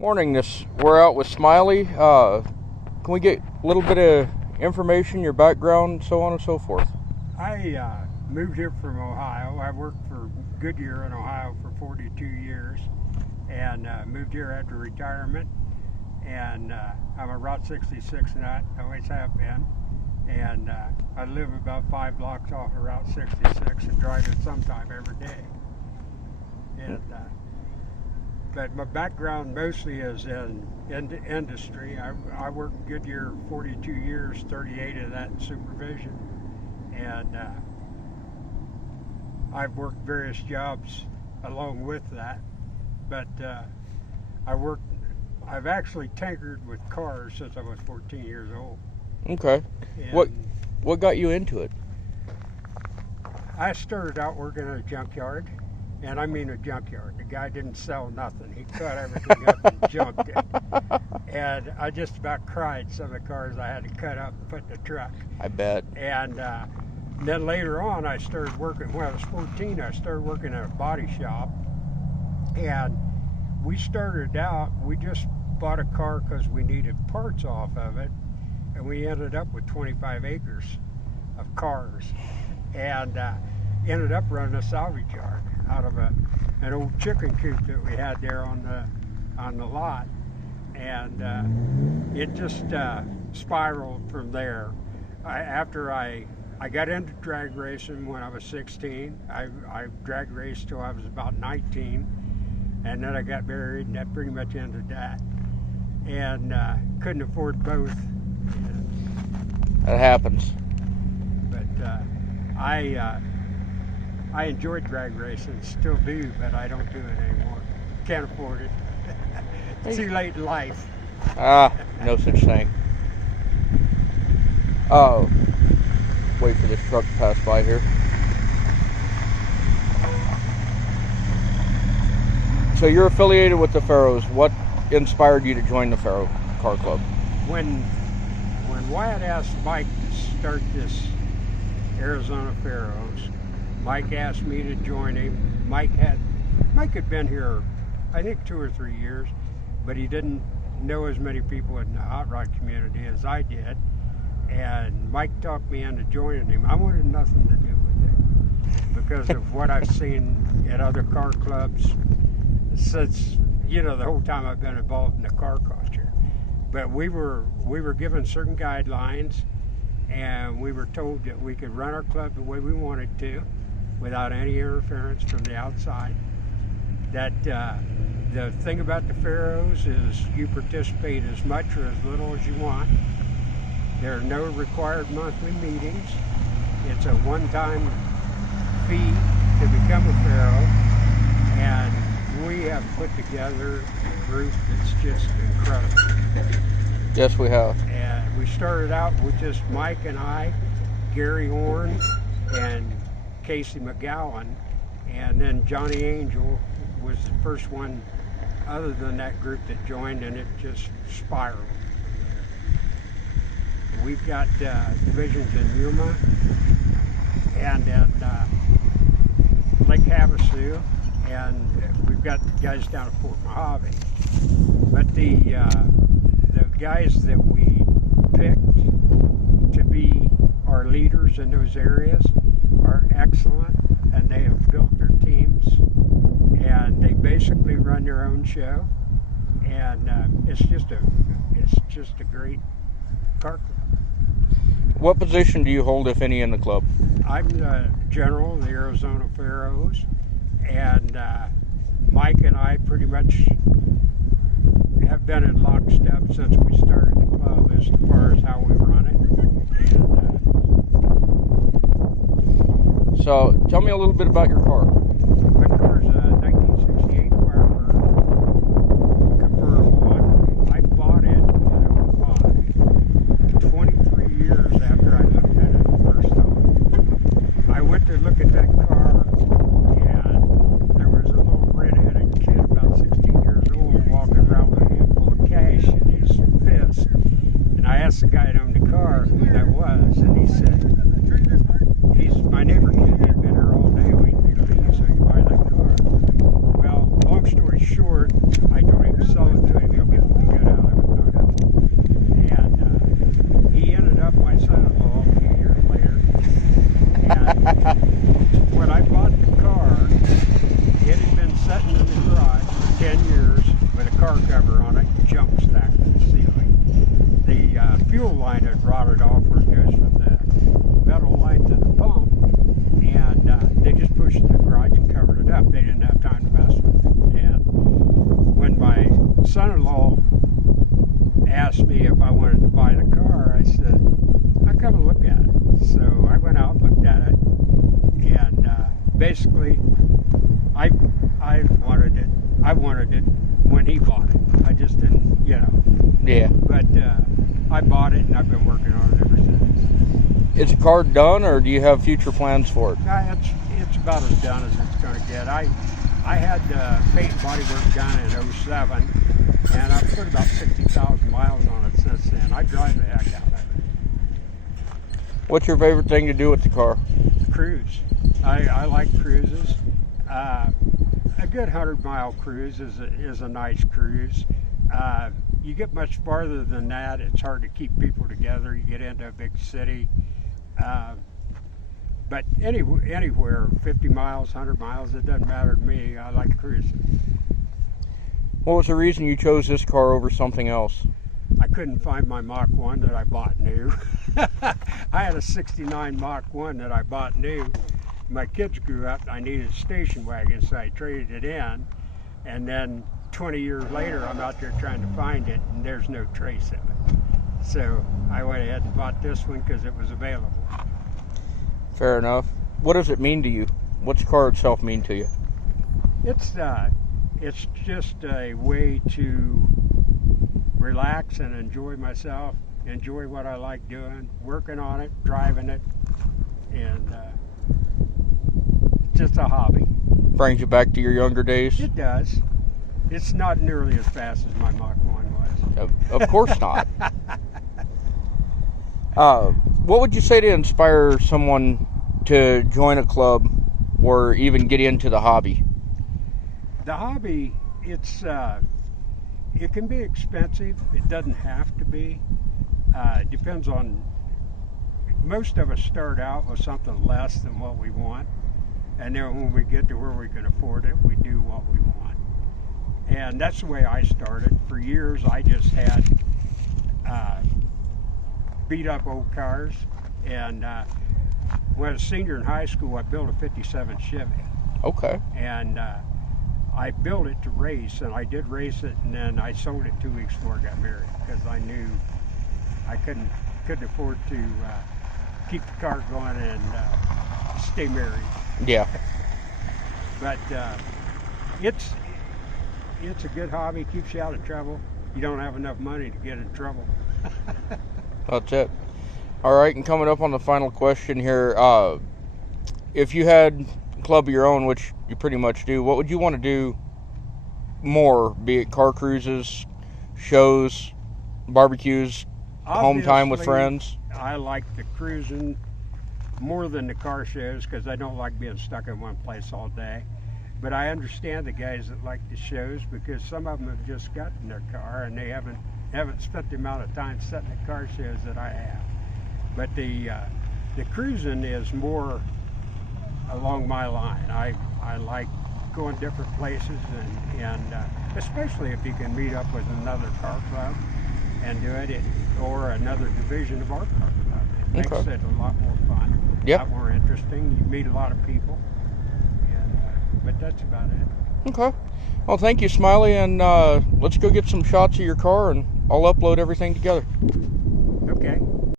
Morning. We're out with Smiley. Can we get a little bit of information, your background, so on and so forth? I moved here from Ohio. I worked for Goodyear in Ohio for 42 years and moved here after retirement. And I'm a Route 66 nut, always have been. And I live about 5 blocks off of Route 66 and drive it sometime every day. And but my background mostly is in industry. I worked Goodyear 42 years, 38 of that in supervision. And I've worked various jobs along with that. But I've actually tinkered with cars since I was 14 years old. Okay. And what got you into it? I started out working at a junkyard. And I mean a junkyard. The guy didn't sell nothing. He cut everything up and junked it. And I just about cried some of the cars I had to cut up and put in the truck. I bet. And then later on, I started working, when I was 14, I started working at a body shop. And we started out, we just bought a car because we needed parts off of it. And we ended up with 25 acres of cars. And ended up running a salvage yard out of an old chicken coop that we had there on the lot, and it just spiraled from there. After I got into drag racing when I was 16, I drag raced till I was about 19, and then I got married, and that pretty much ended that. And couldn't afford both. That happens. But I enjoyed drag racing, still do, but I don't do it anymore. Can't afford it. It's too late in life. No such thing. Wait for this truck to pass by here. So you're affiliated with the Pharaohs. What inspired you to join the Pharaoh Car Club? When Wyatt asked Mike to start this Arizona Pharaohs, Mike asked me to join him. Mike had been here, I think, 2 or 3 years, but he didn't know as many people in the hot rod community as I did. And Mike talked me into joining him. I wanted nothing to do with it because of what I've seen at other car clubs since, the whole time I've been involved in the car culture. But we were given certain guidelines, and we were told that we could run our club the way we wanted to, without any interference from the outside. That the thing about the Pharaohs is you participate as much or as little as you want. There are no required monthly meetings. It's a one-time fee to become a Pharaoh, and we have put together a group that's just incredible. Yes, we have. And we started out with just Mike and I, Gary Horn, and Casey McGowan, and then Johnny Angel was the first one other than that group that joined, and it just spiraled from there. We've got divisions in Yuma and in Lake Havasu, and we've got guys down at Fort Mojave. But the guys that we picked to be our leaders in those areas are excellent, and they have built their teams, and they basically run their own show, and it's just a great car club. What position do you hold, if any, in the club? I'm the general of the Arizona Pharaohs, and Mike and I pretty much have been in lockstep since we started the club as far as how we run it. So, tell me a little bit about your car. My car's a 1968 Firebird convertible. I bought it in 05, 23 years after I looked at it the first time. I went to look at that car, and there was a little red-headed kid, about 16 years old, walking around with a handful of cash in his fist. And I asked the guy that owned the car who that was, and he said, he's my neighbor kid. He'd been here all day waiting for you to leave so you could buy that car. Well, long story short, I told him to sell it to him. car cover on it, jump stacked to the ceiling. The fuel line had rotted off where it goes from the metal line to the pump, and they just pushed it in the garage and covered it up. They didn't have time to mess with it. And when my son-in-law asked me if I wanted to buy the car, I said, I'll come and look at it. So I went out and looked at it, and basically I wanted it. I wanted it when he bought it. I just didn't, Yeah. But I bought it, and I've been working on it ever since. Is the car done, or do you have future plans for it? It's about as done as it's going to get. I had paint and body work done in '07, and I've put about 60,000 miles on it since then. I drive the heck out of it. What's your favorite thing to do with the car? Cruise. I like cruises. A good 100-mile cruise is a nice cruise. You get much farther than that, it's hard to keep people together. You get into a big city. But anywhere, 50 miles, 100 miles, it doesn't matter to me. I like cruising. What was the reason you chose this car over something else? I couldn't find my Mach 1 that I bought new. I had a '69 Mach 1 that I bought new. My kids grew up, I needed a station wagon, so I traded it in. And then 20 years later, I'm out there trying to find it, and there's no trace of it. So I went ahead and bought this one because it was available. Fair enough. What does it mean to you? What's the car itself mean to you? It's just a way to relax and enjoy myself, enjoy what I like doing, working on it, driving it, and just a hobby. Brings you back to your younger days? It does. It's not nearly as fast as my Mach 1 was. Of course not. What would you say to inspire someone to join a club or even get into the hobby? The hobby, it can be expensive. It doesn't have to be. It depends on, most of us start out with something less than what we want. And then when we get to where we can afford it, we do what we want. And that's the way I started. For years, I just had beat up old cars. And when I was a senior in high school, I built a '57 Chevy. Okay. And I built it to race, and I did race it, and then I sold it 2 weeks before I got married because I knew I couldn't afford to keep the car going and stay married. Yeah. But it's a good hobby, keeps you out of trouble. You don't have enough money to get in trouble. That's it. All right, and coming up on the final question here, if you had a club of your own, which you pretty much do, what would you want to do more, be it car cruises, shows, barbecues, home time with friends? I like the cruising more than the car shows because I don't like being stuck in one place all day. But I understand the guys that like the shows because some of them have just gotten their car and they haven't spent the amount of time setting the car shows that I have. But the cruising is more along my line. I like going different places and especially if you can meet up with another car club and do it, or another division of our car club. It makes it a lot more fun. Yep. A lot more interesting. You meet a lot of people, but that's about it. Okay. Well, thank you, Smiley, and let's go get some shots of your car, and I'll upload everything together. Okay.